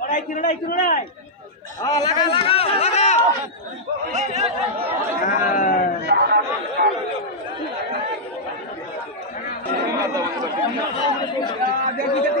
লড়াই কি লড়াই কি লড়াই লাগা লাগা লাগা দেখি দেখি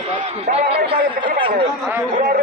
ঠিক আছে